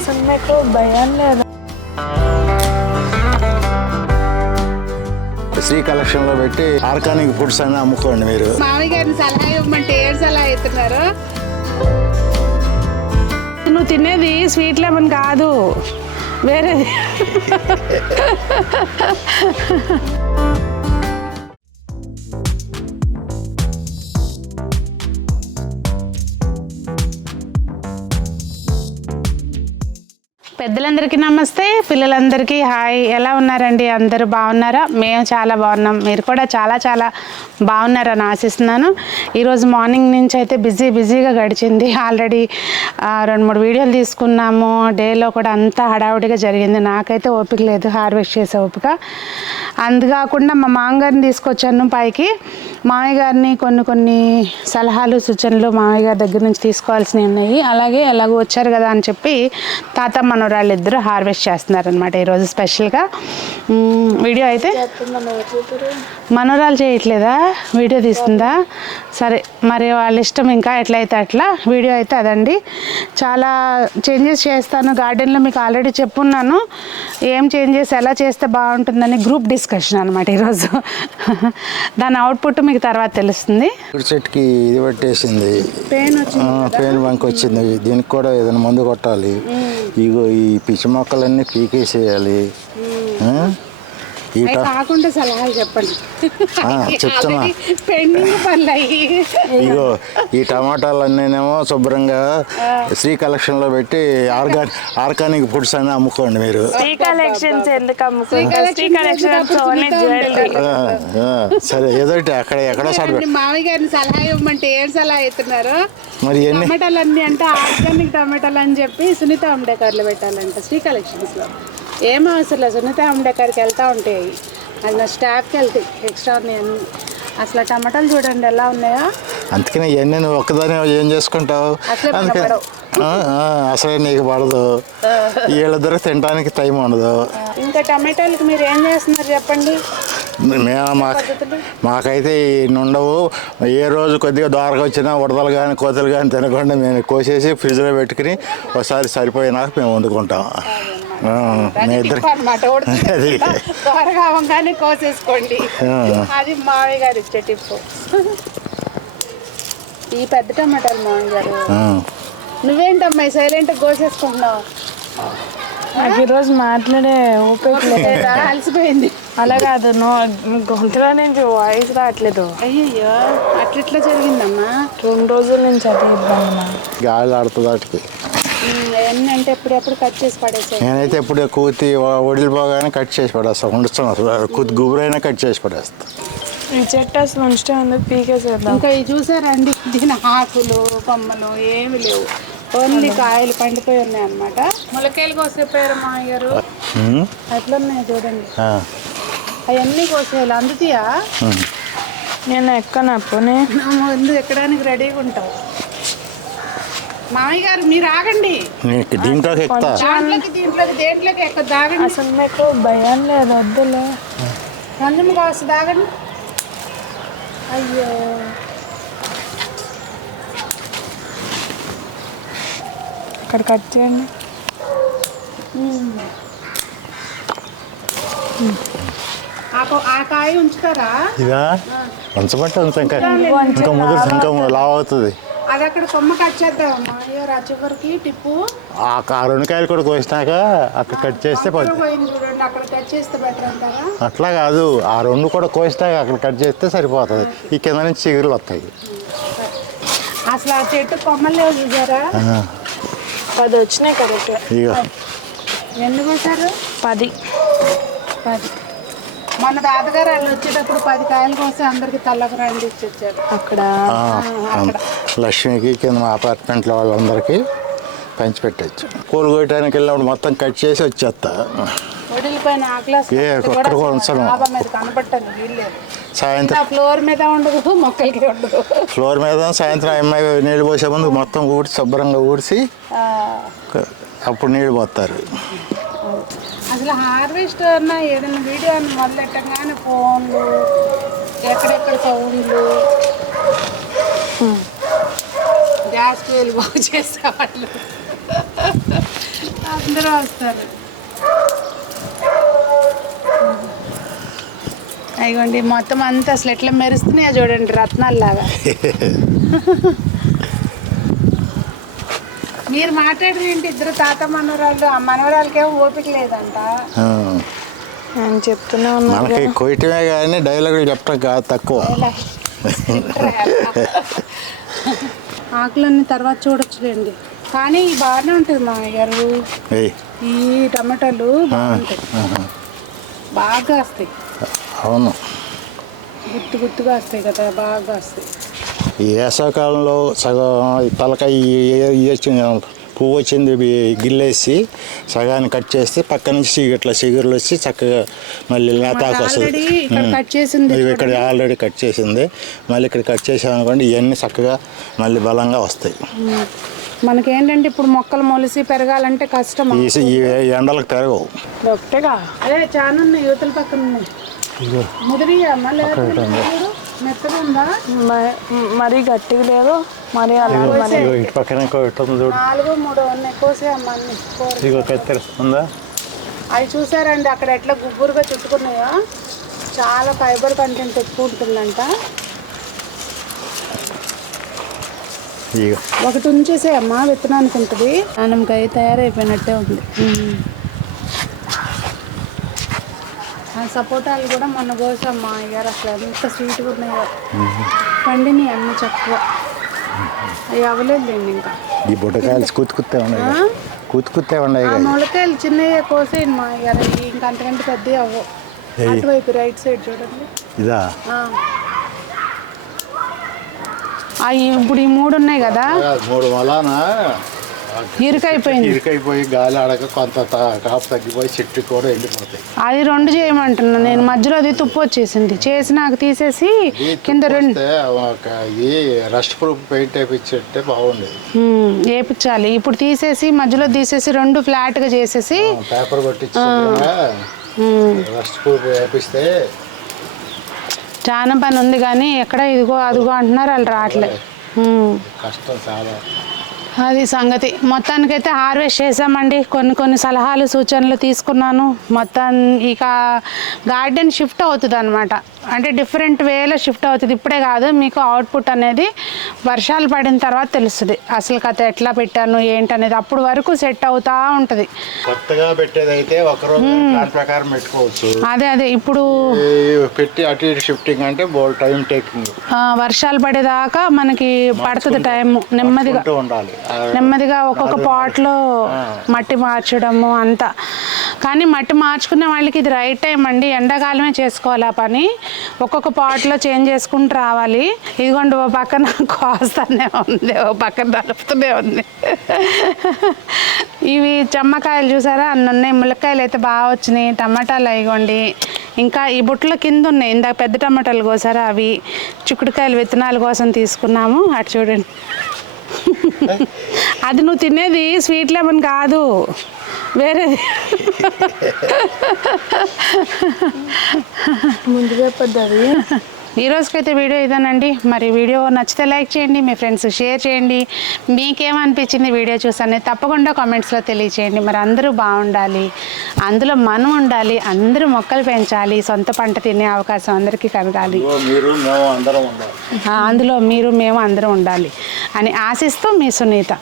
అసలు మీకు భయం లేదా? శ్రీ కలెక్షన్ లో పెట్టి ఆర్గానిక్ ఫుడ్స్ అని అమ్ముకోండి. మీరు మామయ్య గారిని సలహా ఇవ్వమంటే ఏడు సలహా ఇస్తున్నారు. నువ్వు తినేది స్వీట్ లెమన్ కాదు, వేరేది. పెద్దలందరికీ నమస్తే, పిల్లలందరికీ హాయ్. ఎలా ఉన్నారండి? అందరూ బాగున్నారా? మేము చాలా బాగున్నాం. మీరు కూడా చాలా చాలా బాగున్నారని ఆశిస్తున్నాను. ఈరోజు మార్నింగ్ నుంచి అయితే బిజీగా గడిచింది. ఆల్రెడీ 2-3 వీడియోలు తీసుకున్నాము. డేలో కూడా అంతా హడావుడిగా జరిగింది. నాకైతే ఓపిక లేదు హార్వెస్ట్ చేసే ఓపిక. అందుకాకుండా మా మామగారిని తీసుకొచ్చాను పైకి. మామయ్య గారిని కొన్ని సలహాలు సూచనలు మామయ్య గారి దగ్గర నుంచి తీసుకోవాల్సినవి ఉన్నాయి. అలాగే ఎలాగో వచ్చారు కదా అని చెప్పి తాత మనవరాళ్ళు ఇద్దరు హార్వెస్ట్ చేస్తున్నారనమాట ఈరోజు స్పెషల్గా. వీడియో అయితే మనవరాలు చేయట్లేదా, వీడియో తీస్తుందా? సరే, మరి వాళ్ళ ఇష్టం, ఇంకా ఎట్లయితే అట్లా. వీడియో అయితే అదండి. చాలా చేంజెస్ చేస్తాను గార్డెన్లో, మీకు ఆల్రెడీ చెప్పున్నాను. ఏం చేంజెస్ ఎలా చేస్తే బాగుంటుందని గ్రూప్ డిస్కషన్ అనమాట ఈరోజు. దాని అవుట్పుట్ మీకు తర్వాత తెలుస్తుంది. చెట్టుకి ఇది పట్టేసింది, పెయిన్ బంక్ వచ్చింది. దీనికి కూడా ఏదైనా మందు కొట్టాలి. ఇగో ఈ పిచ్చి మొక్కలన్నీ పీకేసేయాలి. కాకుండా సలహాలు చెప్పండి, చెప్తున్నా. పెండింగ్ పనులు అయ్యి. ఇగో ఈ టమాటాలన్నీనేమో శుభ్రంగా శ్రీ కలెక్షన్ లో పెట్టి ఆర్గానిక్ ఫుడ్స్ అని అమ్ముకోండి. మీరు సరే, ఏదోటి అక్కడ ఎక్కడో మామయ్య గారిని సలహా ఇవ్వమంటే ఏడు సలహా ఇస్తున్నారు. మరి టమాటాలు అన్ని అంటే ఆర్గానిక్ టమాటాలు అని చెప్పి సునీత అంబేద్కర్లో పెట్టాలంట శ్రీ కలెక్షన్స్ లో. ఏం అవసరం లేదు, సునీత అంబేద్కర్కి వెళ్తూ ఉంటాయి. అది నా స్టాఫ్కి వెళ్తాయి ఎక్స్ట్రా అన్నీ. అసలు టమాటాలు చూడండి ఎలా ఉన్నాయా. అందుకనే ఇవన్నీ నువ్వు ఒక్కదాని ఏం చేసుకుంటావు? అసలే నీకు పడదు, వీళ్ళిద్దరు తినడానికి టైం ఉండదు. ఇంకా టమాటాలకు మీరు ఏం చేస్తున్నారు చెప్పండి. మాకైతే ఉండవు. ఏ రోజు కొద్దిగా దోరగా వచ్చినా ఉడతలు కానీ కోతలు కానీ తినకుండా మేము కోసేసి ఫ్రిడ్జ్లో పెట్టుకుని ఒకసారి సరిపోయినాక మేము వండుకుంటాం. త్వరగా అవ్వగానే కోసేసుకోండి. అది మామయ్య గారు ఇచ్చే టిప్పు. ఈ పెద్ద టమాటాలు మామయ్య గారు. నువ్వేంటమ్మాయి సైలెంట్ కోసేసుకుంటున్నావు? నాకు ఈరోజు మాట్లాడే ఓపిక లేదా, అలసిపోయింది. అలా కాదు, గొంతులో నుంచి వాయిస్ రావట్లేదు. అయ్యయ్యో, అట్లా జరిగిందమ్మా. 2 రోజుల నుంచి అదే ఇబ్బంది. గాలి ఆడుతుంది వాటికి. అవన్నీ అంటే ఎప్పుడెప్పుడు కట్ చేసి పడేసాను. నేనైతే ఎప్పుడు కూతి వడిలిపోగానే కట్ చేసి పడేస్తాను. ఉండుస్తాను, కూతి గుబురైనా కట్ చేసి పడేస్తాను. ఈ చెట్టు అసలు ఉంచే ఉంది, పీకేసేద్దాం. ఇంకా ఇవి చూసారండి, దీని ఆకులు కొమ్మలు ఏమి లేవు, ఓన్లీ కాయలు పండిపోయి ఉన్నాయి అన్నమాట. ములకాయలు కోసేపోయారు మామయ్య గారు. అట్లున్నాయి చూడండి, అవన్నీ కోసేయాలి. అందుతాయా? నేను ఎక్కనప్పునే ముందు ఎక్కడానికి రెడీగా ఉంటావు మామయ్య గారు. మీరు ఆగండి, దీంట్లోకి దేంట్లోకి ఎక్క దాగండి. అసలు మీకు భయం లేదు? వద్దులే, రంజమ్మ కాస్త దాగండి. అయ్యో, ఇక్కడ కట్ చేయండి. ఆ కాయ ఉంచుతారా? ఇదా ఉంచబట్టే ఇంకా ముదురు ఇంకా లావ్ అవుతుంది. అది అక్కడ కొమ్మ కట్ చేద్దాం మామయ్య గారు. ఆ చివరికి టిప్పు ఆ 2 కాయలు కూడా కోసినాక అక్కడ కట్ చేస్తే చూడండి, అక్కడ కట్ చేస్తే బెటర్ అంటారా? అట్లా కాదు, ఆ 2 కూడా కోసినాక అక్కడ కట్ చేస్తే సరిపోతుంది. ఈ కింద నుంచి చిగురులు వస్తాయి. అసలు ఆ చెట్టు కొమ్మలు లేవు చూసారా? 10 వచ్చినాయి కరెక్ట్. ఇక ఎన్ని కోసారు? 10. మన తాతగారు వాళ్ళు వచ్చేటప్పుడు 10 కాయలు కోసి అందరికి తల్లకరాండి ఇచ్చి వచ్చారు. అక్కడ లక్ష్మికి కింద మా అపార్ట్మెంట్లో వాళ్ళందరికీ పంచిపెట్టచ్చు. కూర కోయటానికి వెళ్ళినప్పుడు మొత్తం కట్ చేసి వచ్చేస్తా. వడిలిపోయిన కనపట్టాను వీల్లేదు. సాయంత్రం ఫ్లోర్ మీద ఉండదు, మొక్కలకి ఉండదు. ఫ్లోర్ మీద సాయంత్రం అమ్మాయి నీళ్ళు పోసే ముందు మొత్తం ఊడ్చి శుభ్రంగా ఊడ్చి అప్పుడు నీళ్ళు పోస్తారు. అసలు హార్వెస్ట్ అన్నా ఏదైనా వీడియో అని మొదలెట్టగానే ఫోన్లు, ఎక్కడెక్కడ సౌండ్లు, గ్యాస్ పేలు బాగు చేసేవాళ్ళు. అందరూ వస్తారు. అయ్యండి మొత్తం అంతా అసలు ఎట్లా మెరుస్తున్నాయో చూడండి, రత్నాల్లాగా. మీరు మాట్లాడేంటి ఇద్దరు తాత మనవరాళ్ళు, ఆ మనవరాలకేమో ఓపిక లేదంట. నేను చెప్తూనే ఉన్నా. మనకి కొయ్యటమే కానీ డైలాగులు చెప్పడం కాదు తక్కువ. ఆకులన్నీ తర్వాత చూడొచ్చులేండి, కానీ ఈ బాగానే ఉంటుంది మామయ్య గారు. ఏయ్, ఈ టమాటాలు బాగుంటాయి, బాగా వస్తాయి. అవును, గుత్తుగా వస్తాయి కదా, బాగా వస్తాయి. ఈ వేసవకాలంలో సగం ఈ తలకాయ పువ్వు వచ్చింది గిల్లేసి సగాన్ని కట్ చేస్తే పక్క నుంచి ఇట్లా చిగురులు వచ్చి చక్కగా మళ్ళీ లేతాకు వస్తుంది. కట్ చేసింది ఇక్కడ ఆల్రెడీ కట్ చేసింది, మళ్ళీ ఇక్కడ కట్ చేసామనుకోండి ఇవన్నీ చక్కగా మళ్ళీ బలంగా వస్తాయి. మనకేంటంటే ఇప్పుడు మొక్కలు మొలిసి పెరగాలంటే కష్టం. ఈ ఎండలకు పెరగవు. ఒకటేగా అదే చాలా ఉన్నాయి, యువతల పక్కన ఉన్నాయి. ముదిరిగా మళ్ళీ మెత్తగా ఉందా, మరీ గట్టిగా లేదు, మరి అలా ఇటు పక్కన 4, 3 ఉన్నాయి. కోసే అమ్మ అన్ని కత్తిరిస్తుందా? అవి చూసారండి అక్కడ ఎట్లా గుగ్గురుగా చుట్టుకున్నాయో, చాలా ఫైబర్ కంటెంట్ ఎక్కువ ఉంటుందంట. ఒకటి ఉంచేసే అమ్మ విత్తనానికి ఉంటుంది. ఆనంకాయ తయారైపోయినట్టే ఉంది. సపోటాలు కూడా మొన్న కోసమ్మ ఇయ్యారు, అసలు ఎంత స్వీట్గా ఉన్నాయో, పండిని అన్ని చక్కగా. అవి అవ్వలేదులేండి ఇంకా. ఈ బుట్టకాయలు కూతుకుతే ఉన్నాయి. ఆ మొలకాయలు చిన్నయ్యే కోసేయండి మా ఇయ్యారు, ఇంకా అంతకంటే పెద్దవి అవ్వవు. అటువైపు రైట్ సైడ్ చూడండి. ఇదా ఇప్పుడు ఈ 3 ఉన్నాయి కదా, 3 వలన ఇరుకైపోయి గాలి ఆడక కొంత కాపు తగ్గిపోయి చెట్టు కూడా వెళ్ళిపోతాయి. అది 2 చేయమంటున్నా నేను. మధ్యలో అది తుప్పు వచ్చేసింది, చేసి నాకు తీసేసి కింద 2 రస్ట్ ప్రూఫ్ పెయింట్ వేయించే బాగుండేది. వేయించాలి. ఇప్పుడు తీసేసి మధ్యలో తీసేసి 2 ఫ్లాట్గా చేసేసి పేపర్ కొట్టించి రస్ట్ ప్రూఫ్ వేపిస్తే. చాలా పని ఉంది కానీ ఎక్కడ ఇదిగో అదిగో అంటున్నారు, వాళ్ళు రావట్లేదు. కష్టం చాలా. అది సంగతి. మొత్తానికైతే హార్వెస్ట్ చేసామండి. కొన్ని సలహాలు సూచనలు తీసుకున్నాను. మొత్తం ఇక గార్డెన్ షిఫ్ట్ అవుతుంది అనమాట, అంటే డిఫరెంట్ వేలో షిఫ్ట్ అవుతుంది. ఇప్పుడే కాదు, మీకు అవుట్పుట్ అనేది వర్షాలు పడిన తర్వాత తెలుస్తుంది అసలు కథ ఎట్లా పెట్టాను ఏంటనేది. అప్పుడు వరకు సెట్ అవుతా ఉంటుంది. కొత్తగా పెట్టేదైతే ఒకరోజు ప్లాన్ ప్రకారం పెట్టుకోవచ్చు. అదే ఇప్పుడు పెట్టి అటు ఇటు షిఫ్టింగ్ అంటే బోల్ టైం టేకింగ్. వర్షాలు పడేదాకా మనకి పడుతుంది టైం. నెమ్మదిగా ఒక్కొక్క పాట్లో మట్టి మార్చడము అంతా. కానీ మట్టి మార్చుకునే వాళ్ళకి ఇది రైట్ టైం అండి, ఎండాకాలమే చేసుకోవాలి ఆ పని. ఒక్కొక్క పాట్లో చేంజ్ చేసుకుంటూ రావాలి. ఇదిగోండి ఓ పక్కన కోస్తానే ఉంది, ఓ పక్కన నలుపుతూనే ఉంది. ఇవి చెమ్మకాయలు చూసారా అన్ని ఉన్నాయి. ములక్కాయలు అయితే బాగా వచ్చినాయి. టమాటాలు ఇవ్వండి. ఇంకా ఈ బుట్టల కింద ఉన్నాయి, ఇందాక పెద్ద టమాటాలు కోసారా అవి. చిక్కుడుకాయలు విత్తనాల కోసం తీసుకున్నాము. అటు చూడండి, అది నువ్వు తినేది స్వీట్ లెమన్ కాదు, వేరేది. ముందుగా పెద్దది. ఈ రోజుకైతే వీడియో ఇదేనండి. మరి వీడియో నచ్చితే లైక్ చేయండి, మీ ఫ్రెండ్స్ షేర్ చేయండి. మీకేమనిపించింది వీడియో చూసానే తప్పకుండా కామెంట్స్లో తెలియచేయండి. మరి అందరూ బాగుండాలి, అందులో మనం ఉండాలి, అందరూ మొక్కలు పెంచాలి, సొంత పంట తినే అవకాశం అందరికీ కలగాలి, అందులో మీరు మేము అందరం ఉండాలి అని ఆశిస్తూ మీ సునీత.